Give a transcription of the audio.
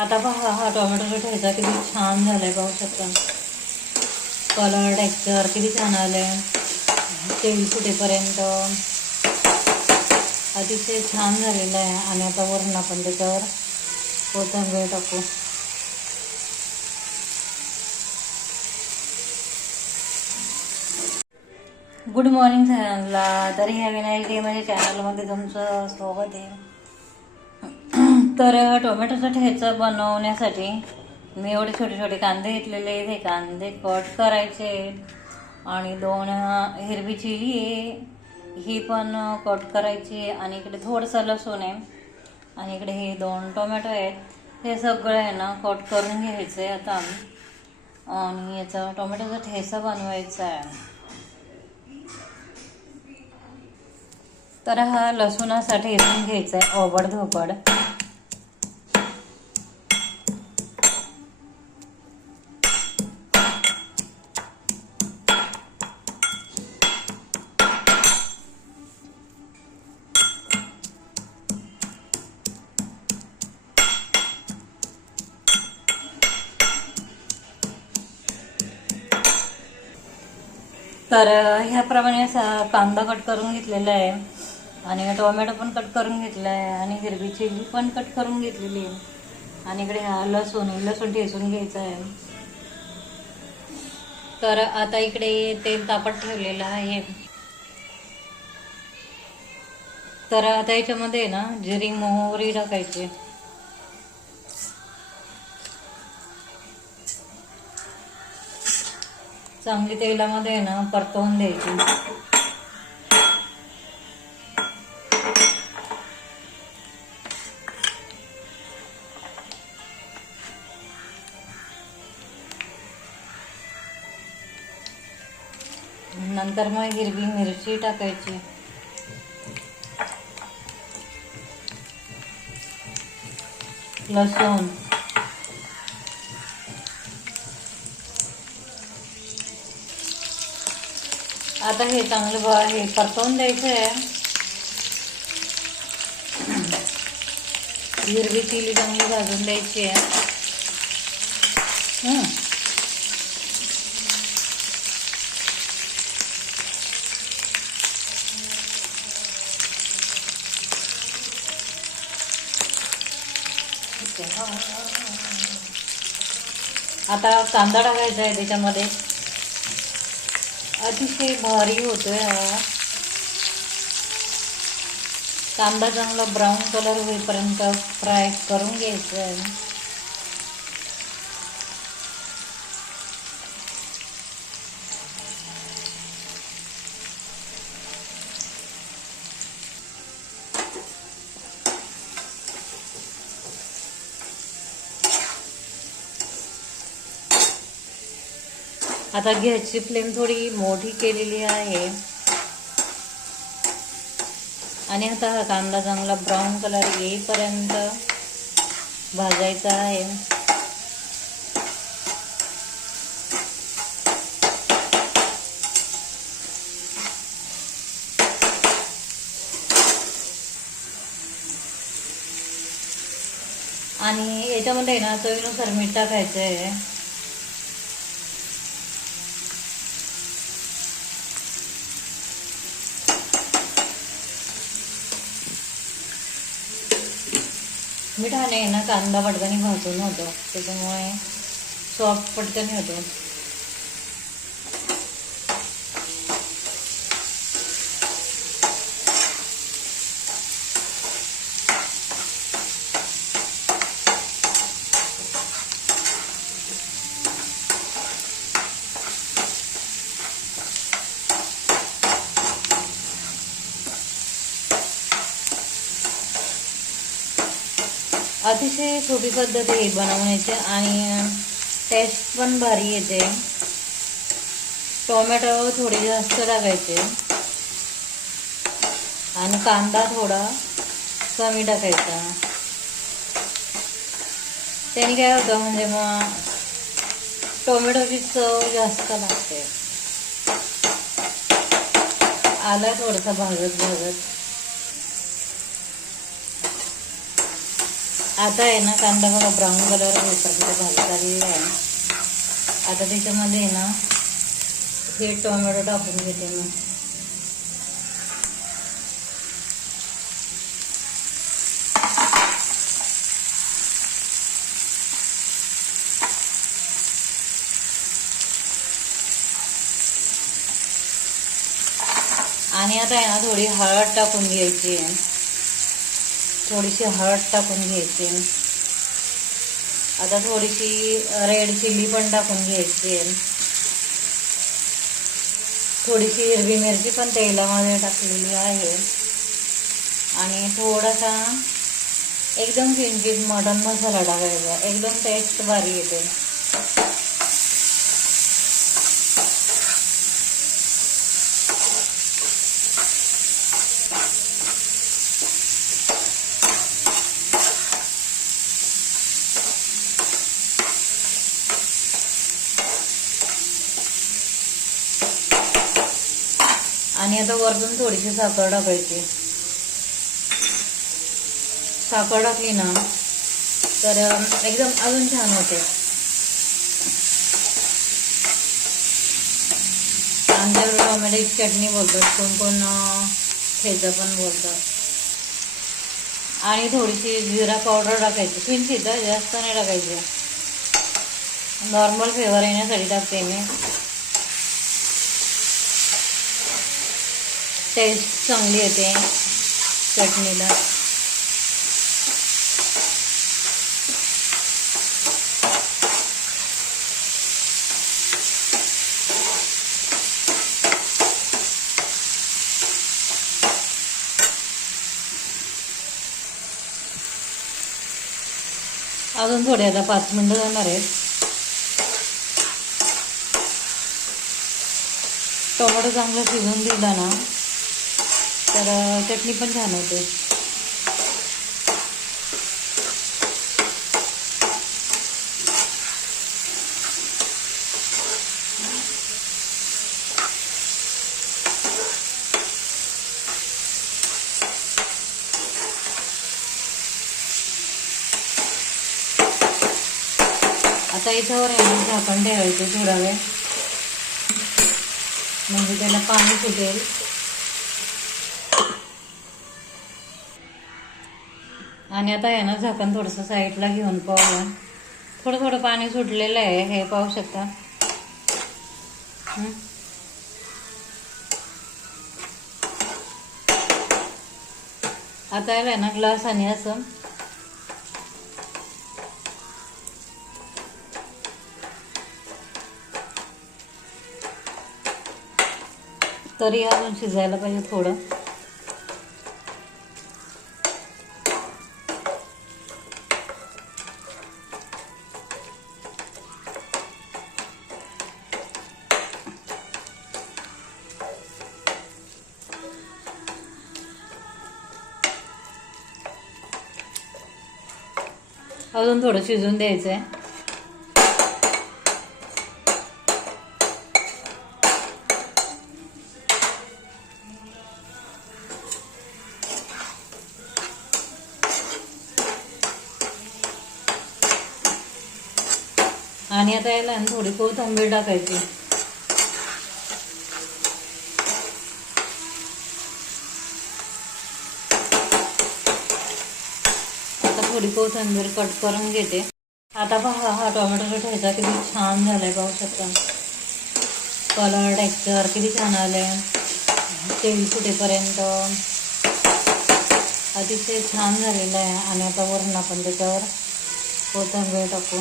आता पहा हा टोमॅटोचा ठेचा किती छान झालाय, पाहू शकता. कलर टेक्स्चर किती छान आलंय, तेल सुटेपर्यंत अतिशय छान झालेलं आहे. आणि आता वरून आपण त्याच्यावर कोथिंबीर टाकू. गुड मॉर्निंग सगळ्यांना. तर ह्या विनायक डे म्हणजे चॅनलमध्ये तुमचं स्वागत आहे. तर टोमॅटोचा ठेचा बनवण्यासाठी मी एवढे छोटे छोटे कांदे घेतलेले. हे कांदे कट करायचे आणि 2 हिरवी चिली आहे, ही पण कट करायची. आणि इकडे थोडंसं लसूण आहे आणि इकडे हे 2 टोमॅटो आहेत. हे सगळं आहे ना कट करून घ्यायचं आहे आता. आणि याचा टोमॅटोचा ठेचा बनवायचा आहे. तर हा लसूणासाठी इथून घ्यायचा आहे ओबडधोबड. तर ह्याप्रमाणे कांदा कट करून घेतलेला आहे आणि टोमॅटो पण कट करून घेतला आहे आणि हिरवी चिली पण कट करून घेतलेली आहे. आणि इकडे हा लसूण ठेचून घ्यायचा आहे. तर आता इकडे तेल तापत ठेवलेलं आहे. तर आता याच्यामध्ये ना जिरी मोहरी टाकायची. चांगली तेलामध्ये ना परतवून द्यायची. नंतर मग हिरवी मिरची टाकायची. लसूण, आता हे चांगलं हे परतवून द्यायचं आहे. हिरवी चिली चांगली भाजून द्यायची आहे. आता कांदा टाकायचा आहे त्याच्यामध्ये. अतिशय भारी होतोय हा कांदा. चांगला ब्राऊन कलर होईपर्यंत फ्राय करून घ्यायचं आहे. आता गॅसची फ्लेम थोडी मोठी केलेली आहे आणि आता हा कांदा चांगला ब्राऊन कलर येईपर्यंत भाजायचा आहे. आणि याच्यामध्ये ना चवीनुसार मीठ टाकायचं आहे. मिठाने ना कांदा पटकन भाजून होतो, त्याच्यामुळे सॉफ्ट पटकन होतो. अतिशय सोपी पद्धत आहे बनवण्याची आणि टेस्ट पण भारी येते. टोमॅटो थोडे जास्त टाकायचे आणि कांदा थोडा कमी टाकायचा. त्याने काय होतं म्हणजे मग टोमॅटोची चव जास्त लागते. आला थोडासा भाजत आता आहे ना कांदा बघा ब्राऊन कलर होईपर्यंत भाजत आलेला आहे. आता त्याच्यामध्ये ना हे टोमॅटो टाकून घेते मी. आणि आता आहे ना थोडी हळद टाकून घ्यायची, थोडीशी हळद टाकून घ्यायची. आता थोडीशी रेड चिली पण टाकून घ्यायची. थोडीशी हिरवी मिरची पण तेलामध्ये टाकलेली आहे. आणि थोडासा एकदम किंचित मटन मसाला टाकायचा, एकदम टेस्ट भारी येते. आणि आता वरतून थोडीशी साखर टाकायची. साखर टाकली ना तर एकदम अजून छान होते. आमच्याकडे टोमॅटोची चटणी बोलतात, कोण कोण ठेचा पण बोलतात. आणि थोडीशी जिरा पावडर टाकायची, किंचित जास्त नाही टाकायची, नॉर्मल फ्लेवर येण्यासाठी टाकते मी. टेस्ट चांगली येते चटणीला. अजून थोडे आता 5 मिनिटं जाणार आहेत. टोमॅटो चांगलं शिजवून दिला ना तर चटणी पण छान होते. आता इथं झाकण ठेवायचं थोडा वेळ, म्हणजे त्याला पाणी सुटेल. आणि आता आहे ना झाकण थोडंसं साईडला घेऊन पाहूया. थोडं थोडं पाणी सुटलेलं आहे, हे पाहू शकता. आता याला ना ग्लास आणि असं तरी अजून शिजायला पाहिजे थोडं. अजून थोडं शिजून द्यायचं आहे. आणि आता याला थोडी कोथिंबीर टाकायची. आता थोडी कोथिंबीर कट करून घेते. आता पहा हा टोमॅटोचा ठेचा किती छान झालाय, पाहू शकता. कलर टेक्स्चर किती छान आलंय, तेल सुटेपर्यंत अतिशय छान झालेलं आहे. आणि आता वरून आपण त्याच्यावर कोथिंबीर टाकू.